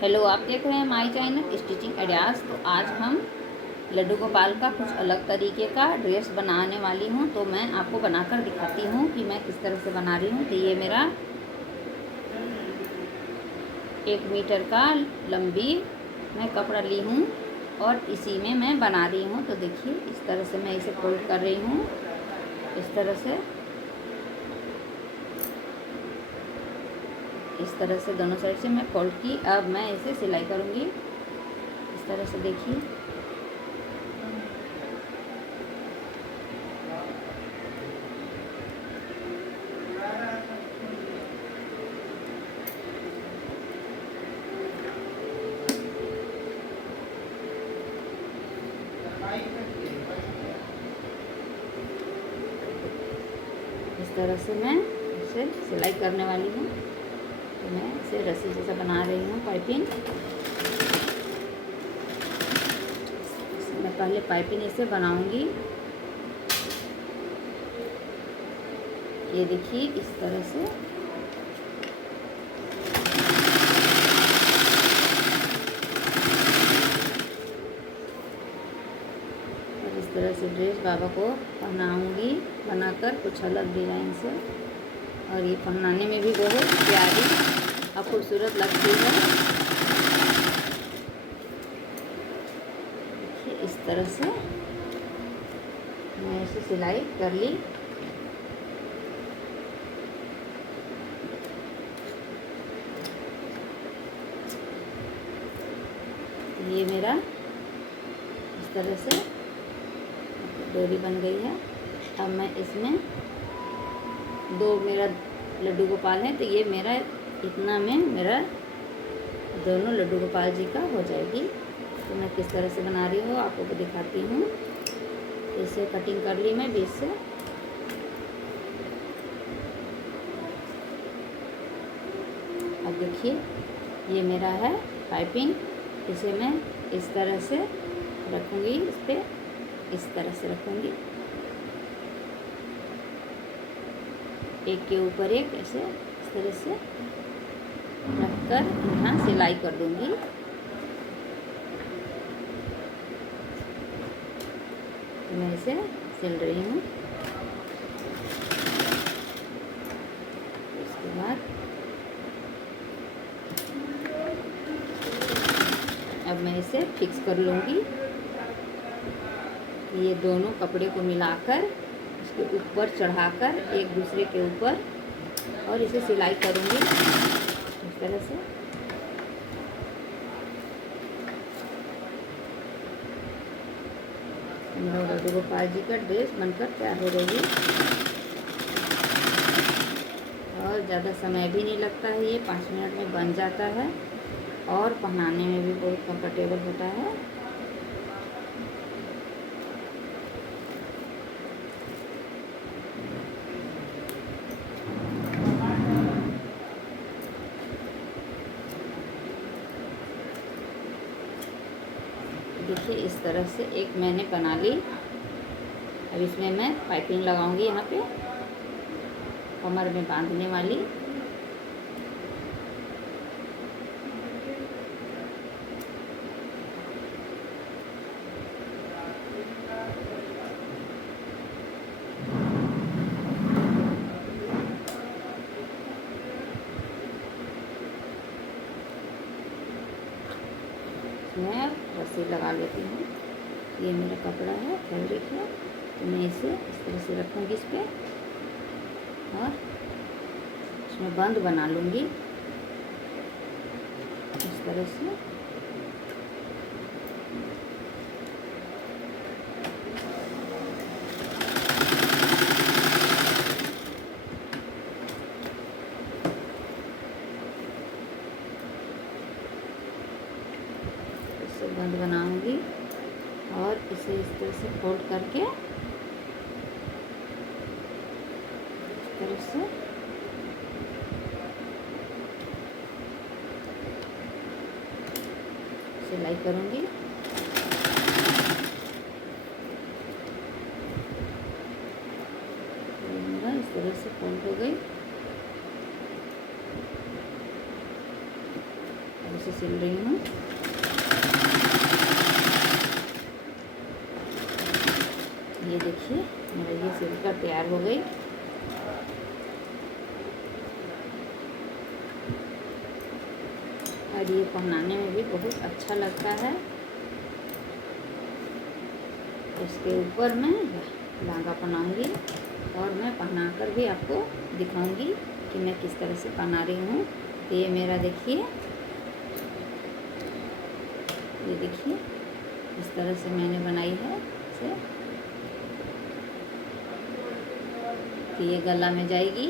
Hello, आप देख रहे हैं माई चैनल स्टिचिंग आइडियाज़। तो आज हम लड्डू गोपाल का कुछ अलग तरीके का ड्रेस बनाने वाली हूँ। तो मैं आपको बनाकर दिखाती हूँ कि मैं किस तरह से बना रही हूँ। तो ये मेरा 1 मीटर का लंबी मैं कपड़ा ली हूँ और इसी में मैं बना रही हूँ। तो देखिए, इस तरह से मैं इसे फोल्ड कर रही हूँ, इस तरह से दोनों साइड से मैं फोल्ड की। अब मैं इसे सिलाई करूँगी इस तरह से, देखिए। इस तरह से मैं इसे सिलाई करने वाली हूँ। तो मैं इसे रस्सी जैसा बना रही हूँ, पाइपिंग। मैं पहले पाइपिंग इसे बनाऊंगी। ये देखिए, इस तरह से और इस तरह से ड्रेस बाबा को पहनाऊंगी, बनाकर कुछ अलग डिज़ाइन से। और ये पहनाने में भी बहुत प्यारी और खूबसूरत लगती है। देखिए, इस तरह से मैं इसे सिलाई कर ली। ये मेरा इस तरह से डोरी बन गई है। अब मैं इसमें दो मेरा लड्डू गोपाल है, तो ये मेरा इतना में मेरा दोनों लड्डू गोपाल जी का हो जाएगी। तो मैं किस तरह से बना रही हूँ आपको दिखाती हूँ। इसे कटिंग कर ली मैं बीच से। अब देखिए, ये मेरा है पाइपिंग। इसे मैं इस तरह से रखूँगी, इस पर इस तरह से रखूँगी, एक के ऊपर एक, ऐसे इस तरह से रखकर यहाँ सिलाई कर दूँगी। तो मैं इसे सिल रही हूँ। इसके बाद अब मैं इसे फिक्स कर लूँगी। ये दोनों कपड़े को मिलाकर इसके ऊपर चढ़ाकर एक दूसरे के ऊपर और इसे सिलाई करूँगी इस तरह से। मेरा लड्डू गोपाल जी का ड्रेस बनकर तैयार हो रहेगी और ज़्यादा समय भी नहीं लगता है। ये 5 मिनट में बन जाता है और पहनाने में भी बहुत कंफर्टेबल होता है। देखिए, इस तरह से एक मैंने बना ली। अब इसमें मैं पाइपिंग लगाऊंगी यहाँ पे कमर में बांधने वाली। मैं रस्सी लगा लेती हूँ। ये मेरा कपड़ा है, फैब्रिक है। तो मैं इसे इस तरह से रखूँगी इस पर और इसमें बंद बना लूँगी इस तरह से। इसे बंद बनाऊँगी और इसे इस तरह से फोल्ड करके इस तरह से सिलाई करूँगी। मेरा इस तरह से फोल्ड हो गई। उसे सिल रही हूँ। ये देखिए मेरा ये सिलकर तैयार हो गई। और ये पहनाने में भी बहुत अच्छा लगता है। इसके ऊपर मैं लहंगा पहनाऊँगी और मैं पहनाकर भी आपको दिखाऊंगी कि मैं किस तरह से पहना रही हूँ। तो ये मेरा देखिए, ये देखिए इस तरह से मैंने बनाई है इसे। तो ये गला में जाएगी,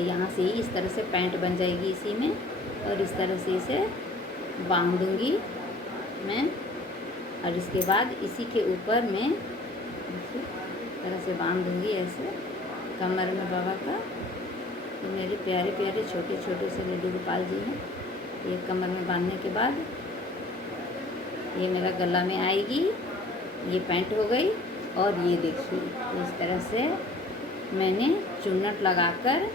यहाँ से ही इस तरह से पैंट बन जाएगी इसी में, और इस तरह से इसे बांध दूँगी मैं। और इसके बाद इसी के ऊपर मैं इसी तरह से बांध दूँगी ऐसे कमर में बाबा का। ये मेरे प्यारे प्यारे छोटे छोटे से लड्डू गोपाल जी हैं। ये कमर में बांधने के बाद ये मेरा गला में आएगी, ये पैंट हो गई। और ये देखिए इस तरह से मैंने चुन्नट लगाकर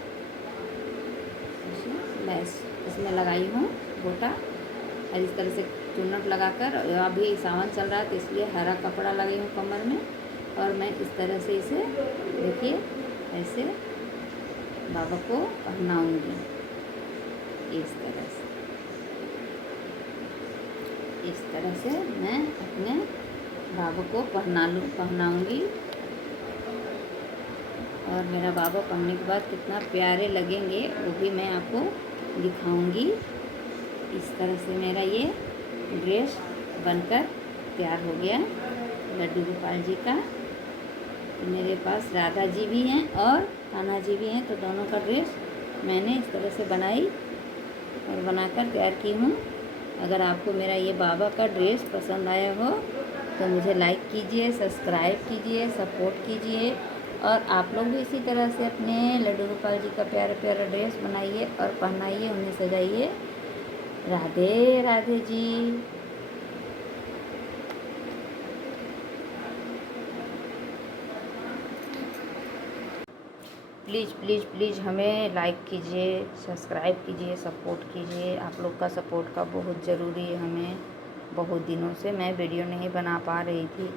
लैस इसमें लगाई हूँ गोटा। और इस तरह से चुन्नट लगाकर, अभी सावन चल रहा है तो इसलिए हरा कपड़ा लगाई हूँ कमर में। और मैं इस तरह से इसे देखिए ऐसे बाबा को पहनाऊँगी इस तरह से। इस तरह से मैं अपने बाबा को पहनाऊँगी। और मेरा बाबा पहनने के बाद कितना प्यारे लगेंगे वो भी मैं आपको दिखाऊंगी। इस तरह से मेरा ये ड्रेस बनकर तैयार हो गया लड्डू गोपाल जी का। मेरे पास राधा जी भी हैं और कान्हा जी भी हैं, तो दोनों का ड्रेस मैंने इस तरह से बनाई और बनाकर तैयार की हूँ। अगर आपको मेरा ये बाबा का ड्रेस पसंद आया हो तो मुझे लाइक कीजिए, सब्सक्राइब कीजिए, सपोर्ट कीजिए। और आप लोग भी इसी तरह से अपने लड्डू गोपाल जी का प्यारा प्यारा ड्रेस बनाइए और पहनाइए, उन्हें सजाइए। Radhe Radhe ji. Please please please हमें लाइक कीजिए, सब्सक्राइब कीजिए, सपोर्ट कीजिए। आप लोग का सपोर्ट का बहुत ज़रूरी है हमें। बहुत दिनों से मैं वीडियो नहीं बना पा रही थी,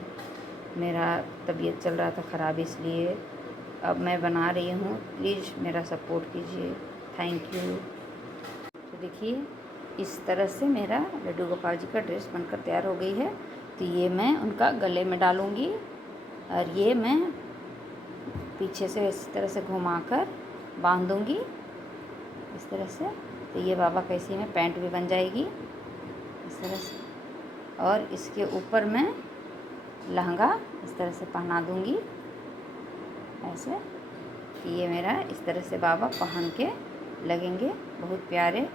मेरा तबीयत चल रहा था ख़राब, इसलिए अब मैं बना रही हूँ। प्लीज़ मेरा सपोर्ट कीजिए, थैंक यू। तो देखिए इस तरह से मेरा लड्डू गोपाल जी का ड्रेस बनकर तैयार हो गई है। तो ये मैं उनका गले में डालूँगी और ये मैं पीछे से इस तरह से घुमाकर बांध दूँगी इस तरह से। तो ये बाबा का इसी में पैंट भी बन जाएगी इस तरह से। और इसके ऊपर मैं लहंगा इस तरह से पहना दूँगी ऐसे। ये मेरा इस तरह से बाबा पहन के लगेंगे बहुत प्यारे।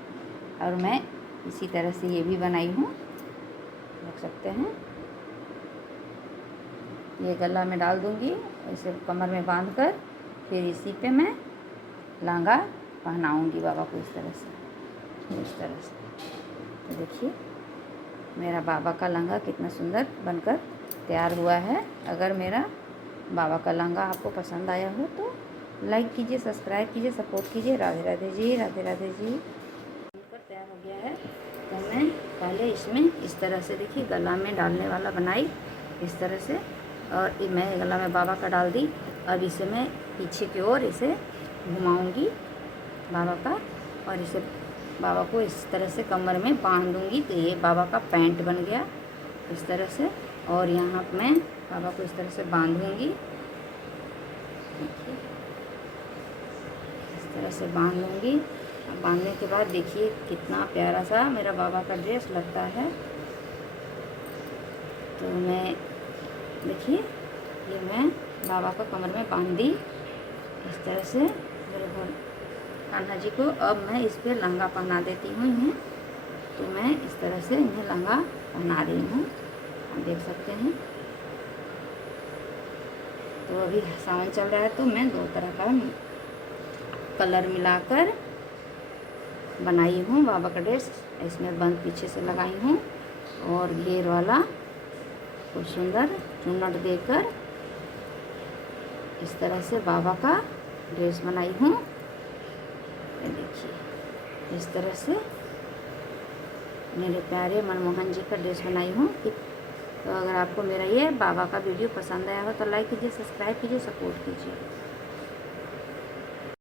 और मैं इसी तरह से ये भी बनाई हूँ, देख सकते हैं। ये गला में डाल दूँगी, इसे कमर में बांधकर फिर इसी पे मैं लहंगा पहनाऊँगी बाबा को इस तरह से, इस तरह से। तो देखिए मेरा बाबा का लहंगा कितना सुंदर बनकर तैयार हुआ है। अगर मेरा बाबा का लहंगा आपको पसंद आया हो तो लाइक कीजिए, सब्सक्राइब कीजिए, सपोर्ट कीजिए। राधे राधे जी, राधे राधे जी। बनकर तैयार हो गया है। तो मैं पहले इसमें इस तरह से देखिए गला में डालने वाला बनाई इस तरह से, और मैं गला में बाबा का डाल दी। अब इसे मैं पीछे की ओर इसे घुमाऊँगी बाबा का, और इसे बाबा को इस तरह से कमर में बांध दूँगी। तो ये बाबा का पैंट बन गया इस तरह से। और यहाँ मैं बाबा को इस तरह से बांधूँगी, देखिए इस तरह से बांध लूँगी। बांधने के बाद देखिए कितना प्यारा सा मेरा बाबा का ड्रेस लगता है। तो मैं देखिए ये मैं बाबा को कमर में बांध दी इस तरह से मेरे कान्हा जी को। अब मैं इस पर लहंगा पहना देती हूँ इन्हें। तो मैं इस तरह से इन्हें लहंगा पहना रही हूँ, आप देख सकते हैं। तो अभी सावन चल रहा है तो मैं दो तरह का कलर मिलाकर बनाई हूँ बाबा का ड्रेस। इसमें बंद पीछे से लगाई हूँ और घेर वाला खूब सुंदर चुन्नट देकर इस तरह से बाबा का ड्रेस बनाई हूँ। देखिए इस तरह से मेरे प्यारे मनमोहन जी का ड्रेस बनाई हूँ। तो अगर आपको मेरा ये बाबा का वीडियो पसंद आया हो तो लाइक कीजिए, सब्सक्राइब कीजिए, सपोर्ट कीजिए।